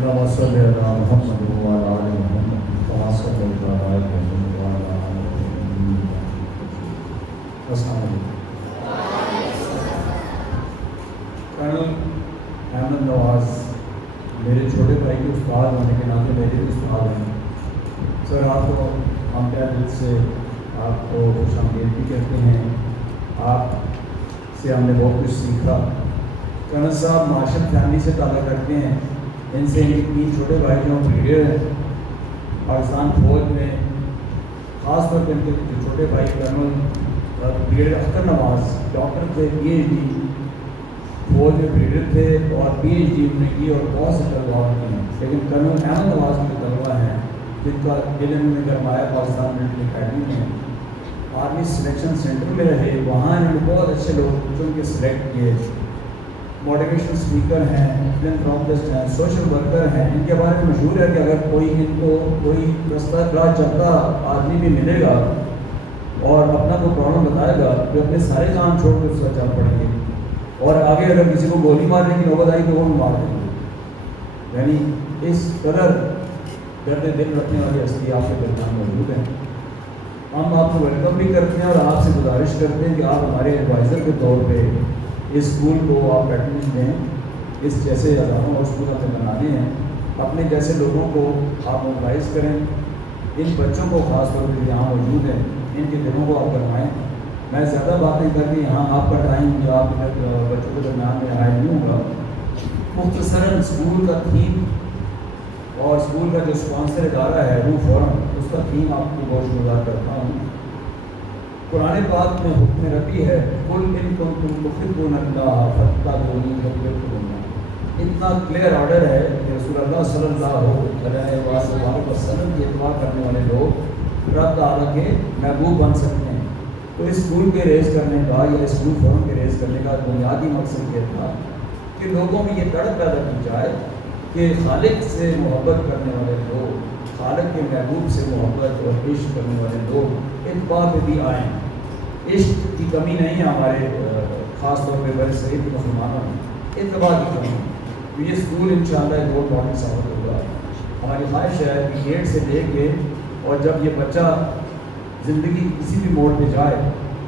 اللهم صل على محمد وعلى آل محمد كما صليت على إبراهيم وعلى آل إبراهيم. السلام علیکم. کرنل احمد نواز میرے چھوٹے بھائی کے استاد ہونے کے ناطے میرے بھی استاد ہیں. سر آپ کو ہم تہ دل سے آپ کو خوش آمدید بھی کہتے ہیں. آپ سے ہم نے بہت کچھ سیکھا. کرنل صاحب مارشل فیملی سے تعلق رکھتے ہیں. ان سے ان کے 3 چھوٹے بھائی جو بریگیڈیئر ہیں پاکستان فوج میں, خاص طور پہ ان کے جو چھوٹے بھائی کرنل بریگیڈیئر اختر نواز ڈاکٹر تھے, PhD فوج میں بریگیڈیئر تھے اور PhD انہوں نے کی اور بہت سے طلباء کی ہیں. لیکن کرنل احمد نواز کے طلباء ہیں جن کا علم میں کروایا پاکستان ملٹری اکیڈمی میں, آرمی سلیکشن سینٹر میں رہے, وہاں انہوں نے بہت اچھے لوگ چن کے سلیکٹ کیے. موٹیویشنل اسپیکر ہیں, فلانتھراپسٹ ہیں, سوشل ورکر ہیں. ان کے بارے میں مشہور ہے کہ اگر کوئی ان کو کوئی رستہ راہ چلتا آدمی بھی ملے گا اور اپنا کوئی پرابلم بتائے گا تو اپنے سارے کام چھوڑ کے اس کا چل پڑیں گے, اور آگے اگر کسی کو گولی مارنے کی نوبت آئی تو وہ مار دیں گے. یعنی اس قدر درد دل رکھنے والی ہستی آپ کے درمیان موجود ہیں. ہم آپ کو ویلکم بھی کرتے ہیں اور آپ سے گزارش کرتے ہیں کہ آپ ہمارے ایڈوائزر کے طور پہ اس اسکول کو آپ پیٹرنیج دیں. اس جیسے ہزاروں اور اسکول اپنے بنانے ہیں, اپنے جیسے لوگوں کو آپ موبلائز کریں. ان بچوں کو خاص طور پہ یہاں موجود ہیں ان کے دلوں کو آپ کروائیں. میں زیادہ بات نہیں کرتی, یہاں آپ کا ٹائم جو آپ بچوں کے درمیان میں آئے نہیں ہوگا. مختصراً اسکول کا تھیم اور اسکول کا جو اسپانسر ادارہ ہے روح فورم, اس کا تھیم آپ کو بہت گزار کرتا ہوں. قرآن پاک میں حکم ربی ہے, قل ان کنتم تحبون اللہ فاتبعونی یحببکم اللہ. اتنا کلیئر آرڈر ہے کہ رسول اللہ صلی اللہ علیہ وسلم کی اتباع کرنے والے لوگ رب تعالیٰ کے محبوب بن سکتے ہیں. تو اس اسکول کے ریز کرنے کا یا اسکول فورم کے ریز کرنے کا بنیادی مقصد یہ تھا کہ لوگوں میں یہ تڑپ پیدا کی جائے کہ خالق سے محبت کرنے والے لوگ, خالق کے محبوب سے محبت اور عشق کرنے والے لوگ اتباع پہ بھی آئیں. عشق کی کمی نہیں ہے ہمارے خاص طور پہ بڑے صحیح مسلمانوں میں, اتباع کی کمی. تو یہ اسکول انشاءاللہ ایک بہت بڑا ثابت ہوگا. ہماری خواہش ہے کہ گیٹ سے لے کے اور جب یہ بچہ زندگی کسی بھی موڑ پہ جائے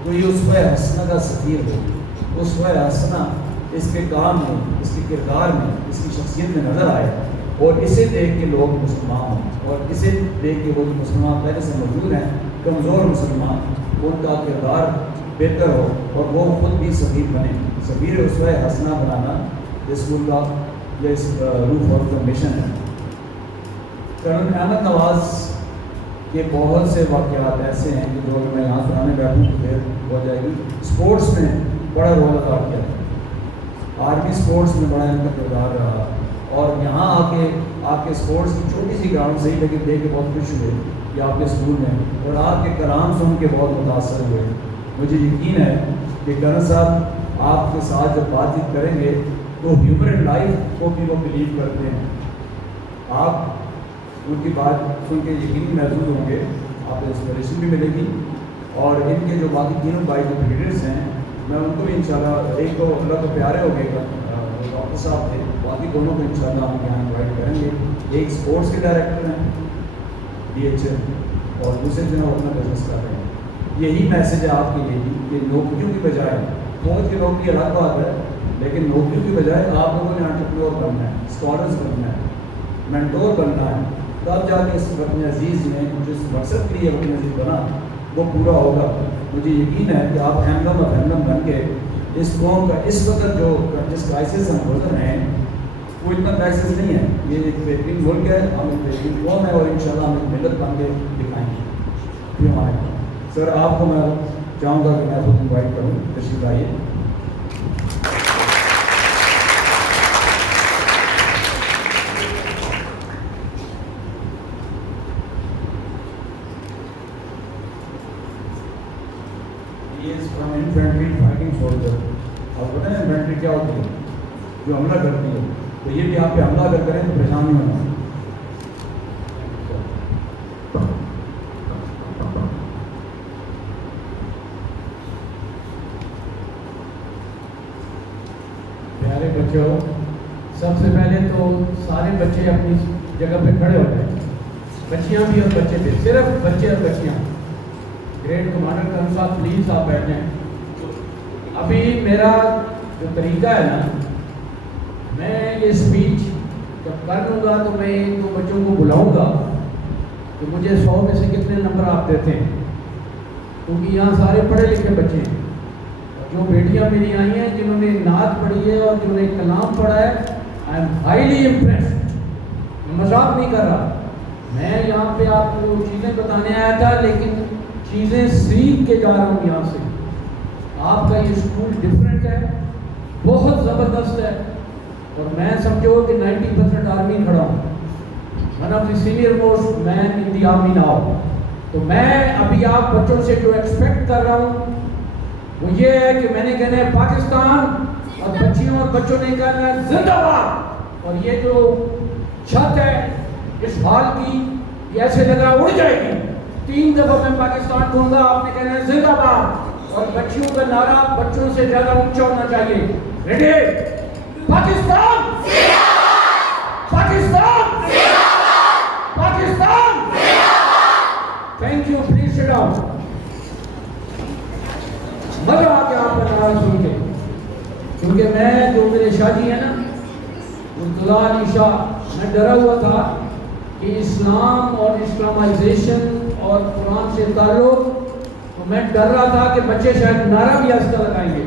تو یہ اسوہ حسنہ کا سفیر ہو. اسوہ حسنہ اس کے کام میں, اس کے کردار میں, اس کی شخصیت میں نظر آئے اور اسے دیکھ کے لوگ مسلمان ہوں, اور اسے دیکھ کے وہ مسلمان پہلے سے موجود ہیں کمزور مسلمان, ان کا کردار بہتر ہو اور وہ خود بھی سفیر بنے. سفیر اسوہ حسنہ بنانا اسکول کا یا اس روح فورم کا مشن ہے. کرنل احمد نواز کے بہت سے واقعات ایسے ہیں کہ جو میں یہاں سنانے بیٹھوں تو پھر ہو جائے گی. اسپورٹس میں بڑا رول ادا کیا ہے, آرمی اسپورٹس میں بڑا ان کا کردار رہا, اور یہاں آ کے آپ کے اسپورٹس کی چھوٹی سی گراؤنڈ صحیح لیکن دیکھ کے بہت خوش ہوئے کہ آپ کے اسکول میں, اور آپ کے کلام سن کے بہت متاثر ہوئے. مجھے یقین ہے کہ کرنل صاحب آپ کے ساتھ جب بات چیت کریں گے تو ہیومن لائف کو بھی وہ بلیو کرتے ہیں. آپ ان کی بات سن کے یقینی محسوس ہوں گے, آپ کو انسپریشن بھی ملے گی. اور ان کے جو باقی تینوں بھائی جو بریگیڈیئرس ہیں میں ان کو بھی انشاءاللہ, ایک تو اللہ کو پیارے ہو گئے ڈاکٹر صاحب تھے, باقی دونوں کو انشاءاللہ ہم یہاں انوائٹ کریں گے. ایک اسپورٹس کے ڈائریکٹر ہیں DHL, اور دوسرے دن وہ اپنا بزنس کر رہے ہیں. یہی میسج ہے آپ کے لیے کہ نوکریوں کی بجائے, فوج کی نوکری الگ بات ہے, لیکن نوکریوں کی بجائے آپ لوگوں نے انٹرپرینور بننا ہے, اسکالرز بننا ہے, مینٹور بننا ہے. تب جا کے اس وطن عزیز میں جس مقصد کے لیے وطن عزیز بنا وہ پورا ہوگا. مجھے یقین ہے کہ آپ ہیمدم اور ہیمدم بن کے اس قوم کا اس وقت جو جس کرائسس ہم گزر رہے ہیں وہ اتنا کرائسس نہیں ہے. یہ ایک بہترین ملک ہے, ہم ایک بہترین قوم ہے, اور انشاءاللہ ہم ایک ملت بن کے دکھائیں گے. ہمارے سر آپ کو میں چاہوں گا کہ میں خود انوائٹ کروں, تشریف آئیے. انفینٹری فائٹنگ سولجر, اور پتہ ہے انفینٹری کیا ہوتی ہے, جو حملہ کرتی ہے. تو یہ بھی آپ پہ حملہ اگر کریں تو پریشان نہیں ہونا. پیارے بچوں, سب سے پہلے تو سارے بچے اپنی جگہ پہ کھڑے ہو جائیں، بچیاں بھی اور بچے بھی، صرف بچے اور بچیاں۔ گریٹ کمانڈر کرم صاحب پلیز آپ بیٹھ جائیں۔ ابھی میرا جو طریقہ ہے نا، میں یہ اسپیچ جب کر لوں گا تو میں ایک دو بچوں کو بلاؤں گا کہ مجھے 100 میں سے کتنے نمبر آپ دیتے ہیں، کیونکہ یہاں سارے پڑھے لکھے بچے ہیں۔ جو بیٹیاں میری آئی ہیں جنہوں نے نعت پڑھی ہے اور جنہوں نے کلام پڑھا ہے، آئی ایم ہائیلی امپریسڈ۔ میں مذاق نہیں کر رہا، میں یہاں پہ آپ کو چیزیں بتانے آیا تھا، لیکن چیزیں سیکھ کے جا رہا ہوں یہاں سے۔ آپ کا یہ اسکول ڈفرینٹ ہے، بہت زبردست ہے، اور میں سمجھو کہ 90% آرمی کھڑا ہوں، one of the senior most men in the army now. تو میں ابھی آپ بچوں سے جو ایکسپیکٹ کر رہا ہوں وہ یہ ہے کہ میں نے کہنا ہے پاکستان، اور بچیوں اور بچوں نے کہنا ہے زندہ باد۔ اور یہ جو چھت ہے اس ہال کی، یہ ایسے لگا اڑ جائے گی۔ 3 دفعہ میں پاکستان کہوں گا، آپ نے کہنا ہے زندہ باد، اور بچیوں کا نعرہ بچوں سے زیادہ اونچا ہونا چاہیے۔ ریڈی؟ پاکستان زندہ باد! پاکستان زندہ باد! پاکستان زندہ باد! Thank you, please sit down. مزہ آ گیا آپ کا نعرہ سن کے، کیونکہ میں جو میرے شاہ جی ہیں نا، مرتضیٰ علی شاہ، میں ڈرا ہوا تھا کہ اسلام اور اسلامائزیشن اور قرآن سے تعلق، تو میں ڈر رہا تھا کہ بچے شاید نعرہ بھی ایسا لگائیں گے،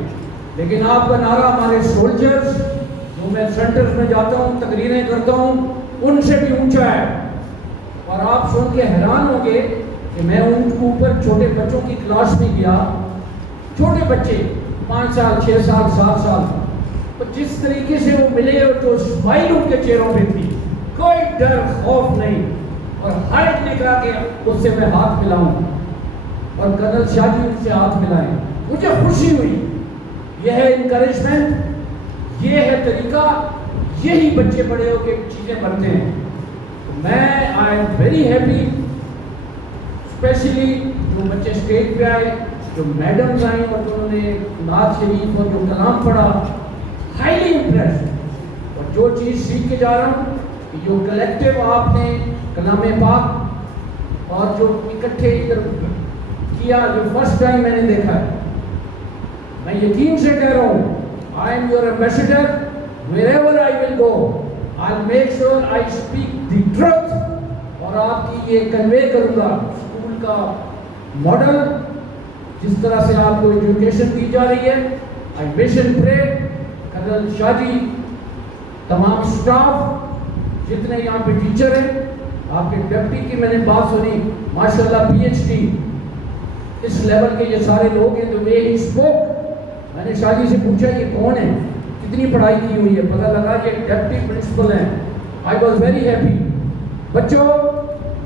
لیکن آپ کا نعرہ ہمارے سولجرز جو میں سینٹرز میں جاتا ہوں، تقریریں کرتا ہوں، ان سے بھی اونچا ہے۔ اور آپ سن کے حیران ہوں گے کہ میں ان کے اوپر چھوٹے بچوں کی کلاس میں گیا، چھوٹے بچے 5 سال 6 سال 7 سال، تو جس طریقے سے وہ ملے اور جو اسمائل ان کے چہروں پہ تھی، کوئی ڈر خوف نہیں، اور ہر ایک نے کہا کہ اس سے میں ہاتھ ملاؤں، اور کرنل شاہ جی ان سے ہاتھ ملائیں۔ مجھے خوشی ہوئی۔ یہ ہے انکریجمنٹ، یہ ہے طریقہ، یہی بچے بڑے ہو کے چیزیں بنتے ہیں۔ میں I am very happy, especially جو بچے اسٹیج پہ آئے، جو میڈمز آئیں اور جنہوں نے نعت شریف اور جو کلام پڑھا، ہائیلی امپریسڈ۔ اور جو چیز سیکھ کے جا رہا ہوں کہ جو کلیکٹیو آپ نے کلام پاک اور جو اکٹھے ادھر کیا، جو فرسٹ ٹائم میں نے دیکھا ہے، میں یقین سے کہہ رہا ہوں I am your ambassador, wherever I will go I'll make sure I speak the truth، اور آپ کی یہ کنوے کروں گا اسکول کا ماڈل، جس طرح سے آپ کو ایجوکیشن دی جا رہی ہے۔ I wish and pray colonel Shah ji, تمام سٹاف جتنے یہاں پہ ٹیچر ہیں، آپ کے ڈپٹی کی میں نے بات سنی، ماشاءاللہ PhD اس لیول کے یہ سارے لوگ ہیں، تو وہ ہی اسپوک۔ میں نے شاہ جی سے پوچھا یہ کون ہے، کتنی پڑھائی کی ہوئی ہے، پتہ لگا کہ ڈپٹی پرنسپل ہیں۔ I was very happy۔ بچوں،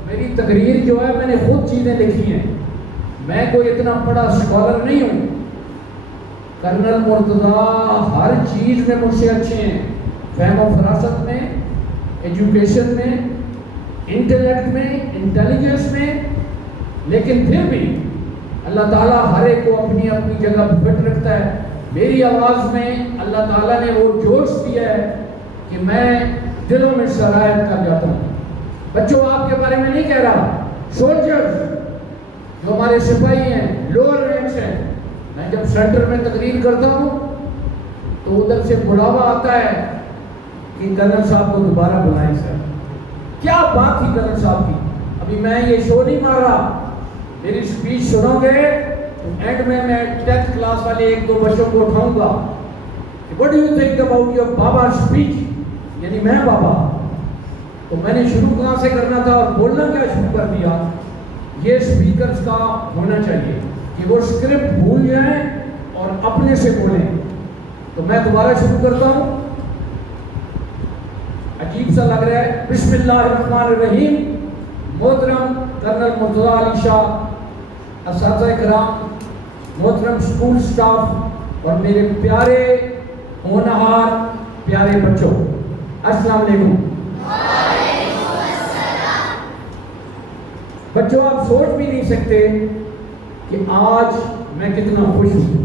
میری تقریر جو ہے میں نے خود چیزیں لکھی ہیں، میں کوئی اتنا بڑا اسکالر نہیں ہوں۔ کرنل مرتضیٰ ہر چیز میں مجھ سے اچھے ہیں، فہم و فراست میں، ایجوکیشن میں، انٹلیکٹ میں، انٹیلیجنس میں، لیکن پھر بھی اللہ تعالیٰ ہر ایک کو اپنی اپنی جگہ فٹ رکھتا ہے۔ میری آواز میں اللہ تعالیٰ نے وہ جوش دیا ہے کہ میں دلوں میں سرایت کر جاتا ہوں۔ بچوں، آپ کے بارے میں نہیں کہہ رہا، سولجرز جو ہمارے سپاہی ہیں، لوور رینکس ہیں، میں جب سینٹر میں تقریر کرتا ہوں تو ادھر سے بلاوا آتا ہے کہ کرنل صاحب کو دوبارہ بلائیں سر۔ کیا بات تھی کرنل صاحب کی! ابھی میں یہ شو نہیں مار رہا، میری اسپیچ سنو گے تو اینڈ میں 10th کلاس والے 1-2 بچوں کو اٹھاؤں گا کہ what do you think about your بابا اسپیچ، یعنی میں بابا۔ تو میں نے شروع کہاں سے کرنا تھا اور بولنا کیا شروع کر دیا، یہ اسپیکرز کا ہونا چاہیے کہ وہ اسکرپٹ بھول جائیں اور اپنے سے بولیں۔ تو میں دوبارہ شروع کرتا ہوں، عجیب سا لگ رہا ہے۔ بسم اللہ الرحمن الرحیم۔ محترم کرنل مرتضیٰ علی شاہ، اساتذہ کرام، محترم اسکول سٹاف اور میرے پیارے ہونہار پیارے بچوں، السلام علیکم۔ بچوں، آپ سوچ بھی نہیں سکتے کہ آج میں کتنا خوش ہوں۔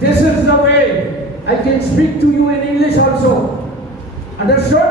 This is the way I can speak to you in English also. Understood?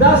10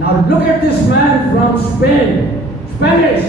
Now look at this man from Spain, Spanish.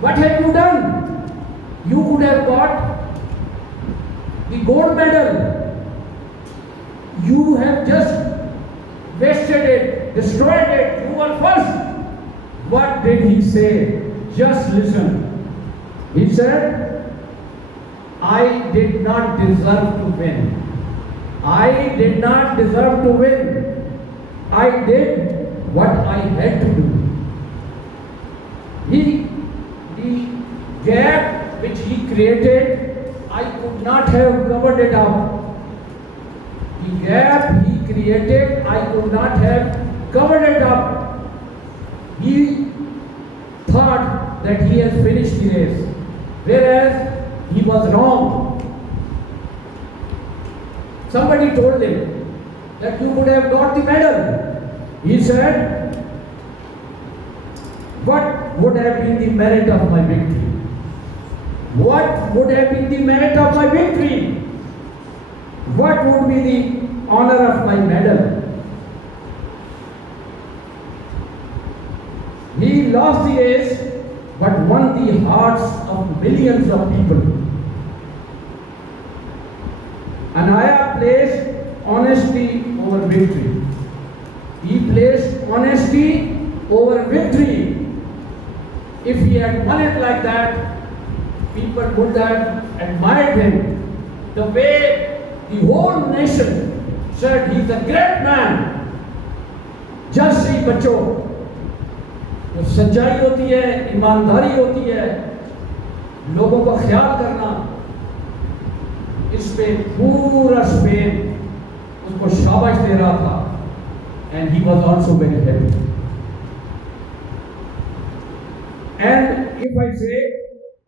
What have you done? You could have got the gold medal. You have just wasted it, destroyed it. You were first. What did he say? Just listen. He said, I did not deserve to win. I did not deserve to win. I did what I had to do. The gap which he created, I could not have covered it up. The gap he created, I could not have covered it up. He thought that he has finished the race, whereas he was wrong. Somebody told him that you could have got the medal. He said, what would have been the merit of my victory? What would have been the merit of my victory? What would be the honor of my medal? He lost the race, but won the hearts of millions of people. Anaya placed honesty over victory. He placed honesty over victory. If he had won it like that, people would have admired him. The way the whole nation said he's a great man, جس ہی بچوں جو سچائی ہوتی ہے، ایمانداری ہوتی ہے، لوگوں کا خیال کرنا، اس پہ پورا اسپین اس کو شاباش دے رہا تھا. And he was also very happy. And if I say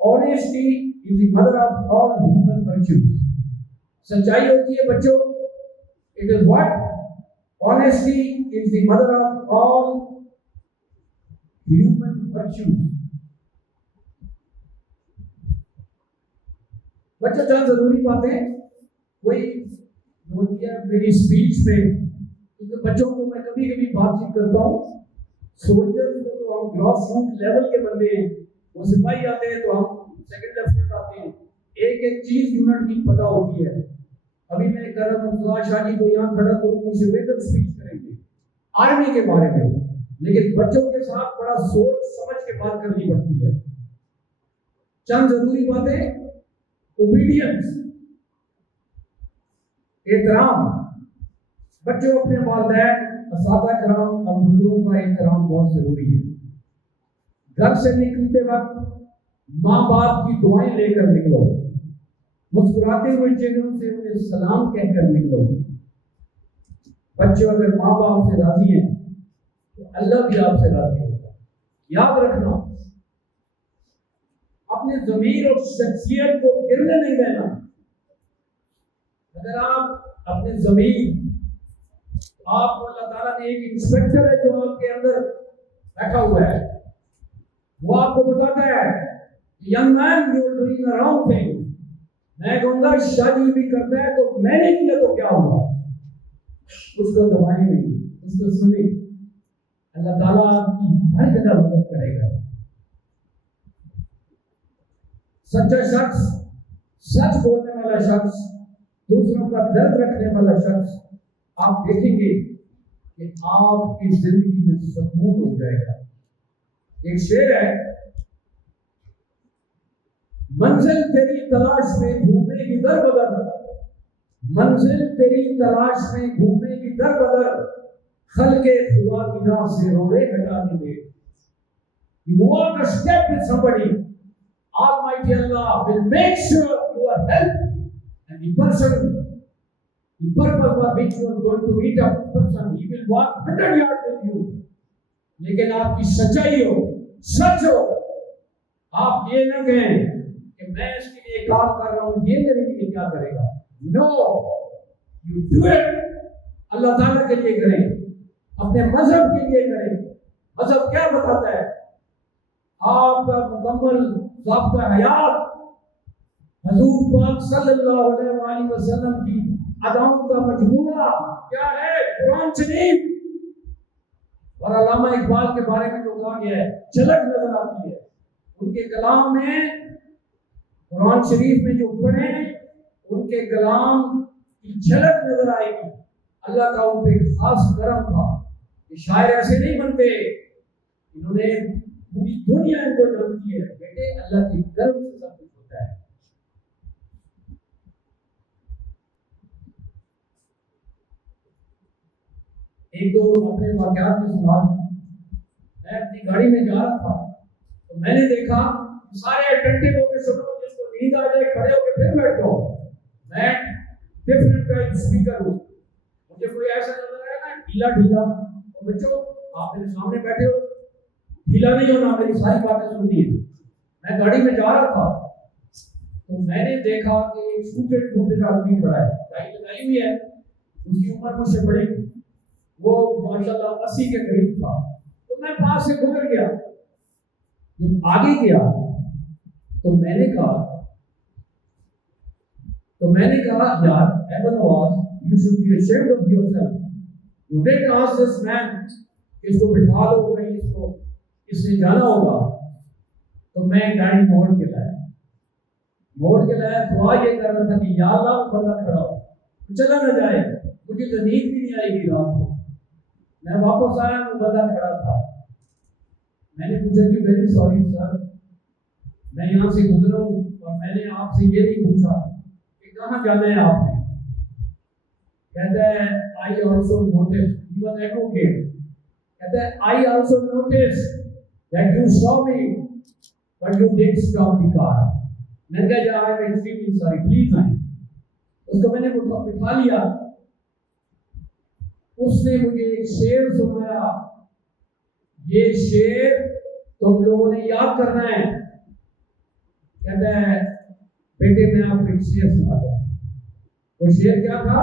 honesty is the mother of all human virtues, سچائی ہوتی ہے بچوں. It is what? Honesty is the mother of all human virtues. بچوں چند ضروری باتیں کوئی ہوتی ہے میری اسپیچ میں، کیونکہ بچوں کو میں کبھی کبھی بات چیت کرتا ہوں. سولجر کو تو ہم گراس روٹ لیول کے بندے ہیں، وہ سپاہی آتے ہیں تو ہم سیکنڈ لیفٹیننٹ آتے ہیں، ایک ایک چیز یونٹ کی پتہ ہوتی ہے. ابھی میں کر رہا ہوں فلاں شاہ جی کو یہاں کھڑا کروں مجھ سے بہتر اسپیچ کریں گے آرمی کے بارے میں، لیکن بچوں کے ساتھ بڑا سوچ سمجھ کے بات کرنی پڑتی ہے. چند ضروری باتیں: اوبیڈینس، احترام. بچوں اپنے والدین، اساتذہ کرام اور بزرگوں کا احترام بہت ضروری ہے. گھر سے نکلتے وقت ماں باپ کی دعائیں لے کر نکلو، مسکراتے ہوئے چہروں سے انہیں سلام کہہ کر نکلو. بچوں اگر ماں باپ سے راضی ہیں تو اللہ بھی آپ سے راضی ہوگا. یاد رکھنا، اپنے ضمیر اور شخصیت کو گرنے نہیں دینا. اگر آپ اپنے ضمیر، آپ کو اللہ تعالیٰ نے ایک انسپیکٹر ہے جو آپ کے اندر بیٹھا ہوا ہے، وہ آپ کو بتاتا ہے young man you are doing a wrong thing. میں کہوں گا شادی بھی کرتا ہے تو میں نے کیا تو کیا ہوا، اس کو دبائیں نہیں، اس کو سنیں. اللہ تعالیٰ آپ کی ہر جگہ مدد کرے گا. سچا شخص، سچ بولنے والا شخص، دوسروں کا درد رکھنے والا شخص، آپ دیکھیں گے کہ آپ کی زندگی میں سکون ہو جائے گا. ایک شعر ہے، منزل تیری تلاش میں گھومے گی در بدر، منزل تیری تلاش میں گھومے گی در بدر، خلق خدا کی راہ سے روڑے ہٹانے میں. You walk a step with somebody, Almighty Allah will make sure you are helped, and the person, the purpose for which you are going to meet a person, he will walk 100 yards with you. لیکن آپ کی سچائی ہو، سچ ہو. آپ یہ نہ کہیں کہ میں اس کے لیے کام کر رہا ہوں، یہ میرے لیے کیا کرے گا. نو، یو ڈو اٹ. اللہ تعالیٰ کے لیے کریں، اپنے مذہب کے لیے کریں. مذہب کیا بتاتا ہے؟ آپ کا مکمل ضابطہ حیات حضور پاک صلی اللہ علیہ وآلہ وسلم کی اداؤں کا مجموعہ کیا ہے؟ قرآن شریف. اور علامہ اقبال کے بارے میں جو کہا گیا ہے، جھلک نظر آتی ہے ان کے کلام میں. قرآن شریف میں جو پڑھیں ان کے کلام کی جھلک نظر آئے گی. اللہ کا ان پہ خاص کرم تھا. یہ شاعر ایسے نہیں بنتے، انہوں نے پوری دنیا ان کو جانتی ہے. بیٹے اللہ کے کرم سے سب کچھ ہوتا ہے. ایک دو اپنے واقعات میں سنا. میں اپنی گاڑی میں جا رہا تھا تو میں نے دیکھا سارے اٹینٹیو ہو کے سنو، جس کو نیند آ جائے کھڑے ہو کے پھر بیٹھ جاؤ. میں ڈفرنٹ ٹائپ اسپیکر ہوں. مجھے کوئی ایسا نظر آیا نا ڈھیلا ڈھیلا، اور بچوں آپ میرے سامنے بیٹھے ہو، ڈھیلا نہیں ہونا، میری ساری باتیں سننی ہے. میں گاڑی میں جا رہا تھا تو میں نے دیکھا کہ ایک سوٹڈ ٹوٹڈ آدمی کھڑا ہے، گاڑی لگائی ہوئی ہے، اس کی عمر مجھ سے بڑی، وہ ماشاءاللہ 80 کے قریب تھا. تو میں پاس سے گزر گیا. جب آگے گیا تو میں نے کہا یار ایبن نواز، you should be ashamed of yourself. You didn't ask this man کہ اس کو بٹھا لو کہیں، اس نے جانا ہوگا. تو میں گاڑی موڑ کے لایا. دعا یہ کر رہا تھا کہ یا اللہ وہ بندہ کھڑا ہو، چلا نہ جائے، مجھے تو نیند بھی نہیں آئے گی رات کو. میں واپس آیا، وہ بندہ کھڑا تھا. میں نے پوچھا کہ ویری سوری سر، میں یہاں سے گزرا ہوں اور میں نے آپ سے یہ نہیں پوچھا کہ کہاں جانا ہے آپ نے. کہتا ہے I also notice, he was advocate. کہتا ہے I also noticed that you saw me but you didn't stop the car. میں نے کہا جا I'm extremely sorry, please آئیں. اس کو میں نے بٹھا لیا. اس نے مجھے ایک شعر سنایا. یہ شعر تم لوگوں نے یاد کرنا ہے. کہتا ہے بیٹے میں آپ کو ایک شعر سناتا ہوں. وہ شعر کیا تھا؟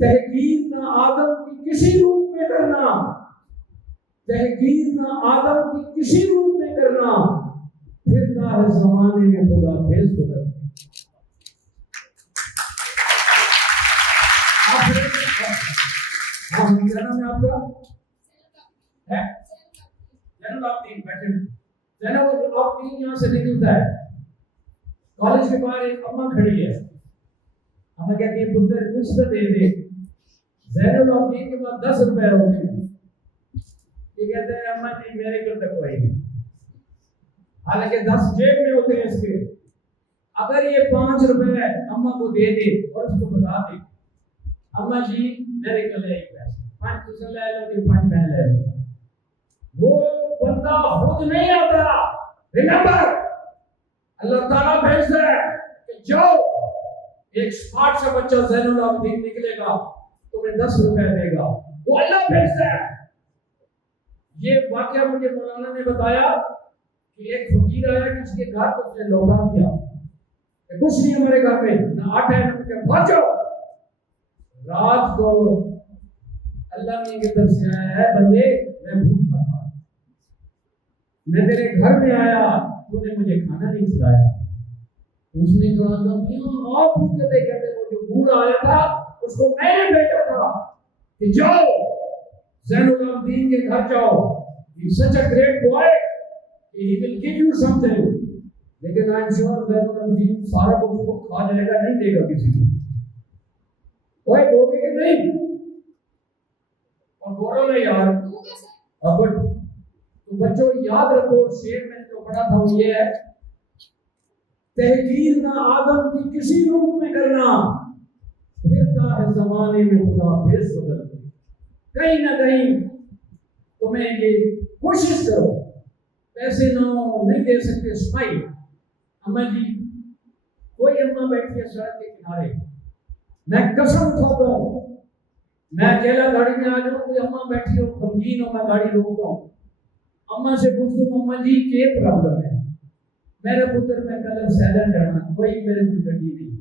تحقیر نہ آدم کی کسی روپ میں کرنا, تحقیر نہ آدم کی کسی روپ میں کرنا, پھرتا ہے زمانے میں خدا بھیس بدل. کیا نام ہے آپ کا؟ زینب العابدین. بیٹھے زینب العابدین یہاں سے نکلتا ہے. کالج کے باہر ایک اماں کھڑی ہے. ہمیں کہتی ہے پتر کچھ تو دے دے. زینب العابدین کے پاس 10 روپے ہوتے ہیں. یہ کہتے ہیں اماں جی میرے کو تک کوئی نہیں. حالانکہ 10 جیب میں ہوتے ہیں اس کے. اگر یہ 5 روپے اماں کو دے دے اور اس کو بتا دے اماں جی میرے کو لے ایک پیسے 5 تو لے لو کہ 5 میں لے لو, وہ بندہ خود نہیں آتا. ریمبر اللہ تعالیٰ بھیجتا ہے کہ جاؤ ایک اسمارٹ سا بچہ زین العابدین نکلے گا تمہیں 10 روپے دے گا. وہ اللہ بھیجتا ہے. یہ واقعہ مجھے مولانا نے بتایا کہ ایک فقیر آیا کہ اس کے گھر کو اس نے لوٹا دیا کہ کچھ نہیں ہمارے گھر میں نہ آٹا ہے نہ کچھ. بھاگ جاؤ. رات کو اللہ نے کی طرف سے آیا ہے بندے میں بھوکا تھا, میں تیرے گھر میں آیا تو نے مجھے کھانا نہیں کھلایا. اس نے کہا آپ بھوکے تھے. کہتے وہ جو بوڑھا آیا تھا اس کو میں نے بھیجا تھا کہ جاؤ زین العابدین کے گھر جاؤ. He is such a great boy. He will give you something. لیکن I am sure زین العابدین سارا کو کھا جائے گا, نہیں دے گا کسی کو. کوئی دو گے کہ نہیں؟ اور بولو نا یار. اب تو بچوں یاد رکھو شعر میں جو پڑھا تھا وہ یہ ہے تحقیر نہ آدم کی کسی روپ میں کرنا, پھرتا ہے زمانے میں خدا بھیس بدل. کہیں نہ کہیں تمہیں یہ کوشش کرو. پیسے نہ نہیں دے سکتے اسمائل. اماں جی کوئی اماں بیٹھی ہے سڑک کے کنارے, میں قسم کھاتا ہوں میں اکیلا گاڑی میں آ جاؤں کوئی اماں بیٹھی ہو غمگین ہو میں گاڑی روکتا ہوں. اماں سے پوچھتا ہوں اماں جی کیا پرابلم ہے؟ میرے پتر میں کل سیلن جانا, کوئی میرے کو گڈی نہیں.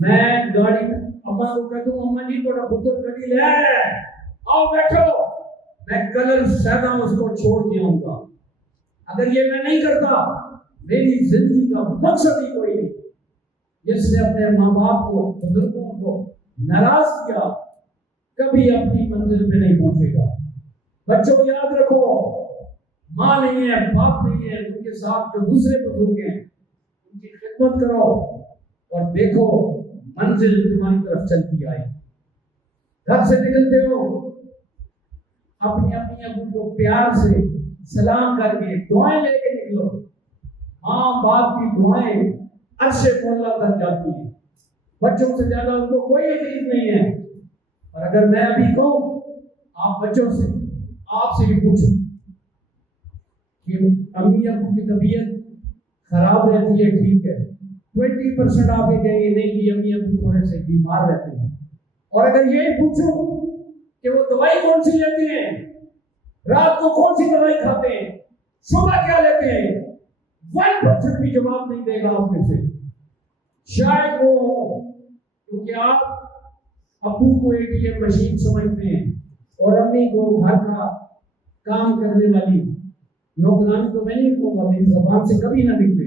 میں گاڑی اماں کو کہتا ہوں اماں جی تھوڑا پتر گڈی لے آؤ بیٹھو, میں کلر سیدا اس کو چھوڑ کے آؤں گا. اگر یہ میں نہیں کرتا میری زندگی کا مقصد ہی کوئی نہیں. جس نے اپنے ماں باپ کو بزرگوں کو ناراض کیا کبھی اپنی منزل پہ نہیں پہنچے گا. بچوں یاد رکھو ماں نہیں ہے باپ نہیں ہے, ان کے ساتھ جو دوسرے بزرگ ہیں ان کی خدمت کرو اور دیکھو منزل تمہاری طرف چلتی آئے. گھر سے نکلتے ہو اپنی امی ابو کو پیار سے سلام کر کے دعائیں لے کے نکلو. ماں باپ کی دعائیں عرش مولا تک جاتی ہیں. بچوں سے زیادہ ان کو کوئی چیز نہیں ہے. اور اگر میں ابھی کہوں آپ بچوں سے آپ سے بھی پوچھو کہ امی ابو کی طبیعت خراب رہتی ہے, ٹھیک ہے, 20% آپ یہ کہیں گے نہیں کہ امی ابو تھوڑے سے بیمار رہتے ہیں. اور اگر یہ پوچھو کہ وہ دوائی کون سی لیتے ہیں, رات کو کون سی دوائی کھاتے ہیں, صبح کیا لیتے ہیں, 1% بھی جواب نہیں دے گا آپ میں سے. شاید وہ ہو کیونکہ آپ ابو کو ATM مشین سمجھتے ہیں اور امی کو گھر کا کام کرنے والی نوکرانی. تو میں نہیں کہوں گا میری زبان سے کبھی نہ نکلے,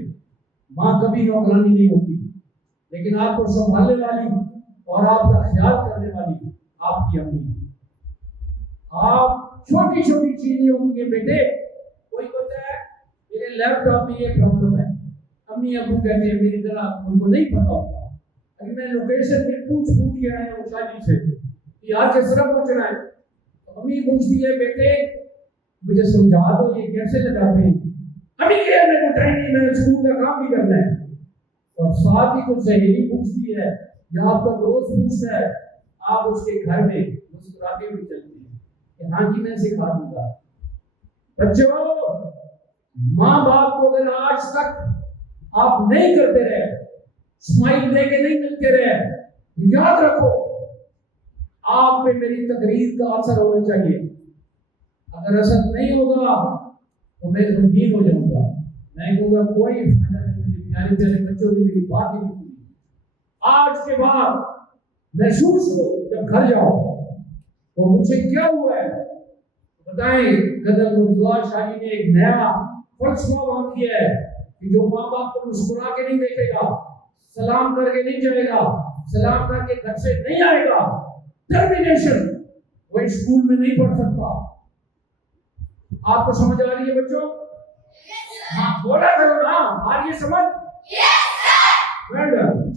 ماں کبھی نوکرانی نہیں ہوتی, لیکن آپ کو سنبھالنے والی اور آپ کا خیال کرنے والی آپ کی امی. آپ چھوٹی چھوٹی چیزیں ہوتی ہیں بیٹے. کوئی ہوتا ہے میرے لیپ ٹاپ میں یہ پرابلم ہے, امی ابو کہتے ہیں میری طرح ان کو نہیں پتا ہوتا. اگر میں لوکیشن میں پوچھ کے آئے ہیں شادی سے کہ آج کس طرح پہنچنا ہے, تو امی پوچھتی ہے بیٹے مجھے سمجھا دو یہ کیسے لگاتے ہیں. ابھی کہہ میں کو ٹائم نہیں, میں اسکول کا کام بھی کرنا ہے. اور ساتھ ہی کچھ سہیلی پوچھتی ہے یا آپ کا دوست پوچھتا ہے, آپ اس کے گھر میں مسکراتے ہوئے چلتے ہیں. کہ ہاں جی میں سکھا دوں گا. بچوں ماں باپ کو اگر آج تک آپ نہیں کرتے رہے, اسمائل دے کے نہیں ملتے رہے, یاد رکھو آپ پہ میری تقریر کا اثر ہونا چاہیے. اگر اثر نہیں ہوگا تو میں غمگین ہو جاؤں گا. میں کہوں گا کوئی فائدہ نہیں, میرے پیارے پیارے بچوں کی میری بات ہی نہیں ہوئی. آج کے بعد محسوس کرو جب گھر جاؤ تو مجھ سے کیا ہوا ہے بتائیں. غزل مرتضیٰ شاہی نے ایک نیا فلسفہ وہاں کیا ہے کہ جو ماں باپ کو مسکرا کے نہیں دیکھے گا, سلام کر کے نہیں جائے گا, سلام کر کے گھر سے نہیں آئے گا, ٹرمینیشن, وہ اسکول میں نہیں پڑھ سکتا. آپ کو سمجھ آ رہی ہے بچوں؟ ہاں بولا کرو نا, آ رہی ہے سمجھ؟ Well done.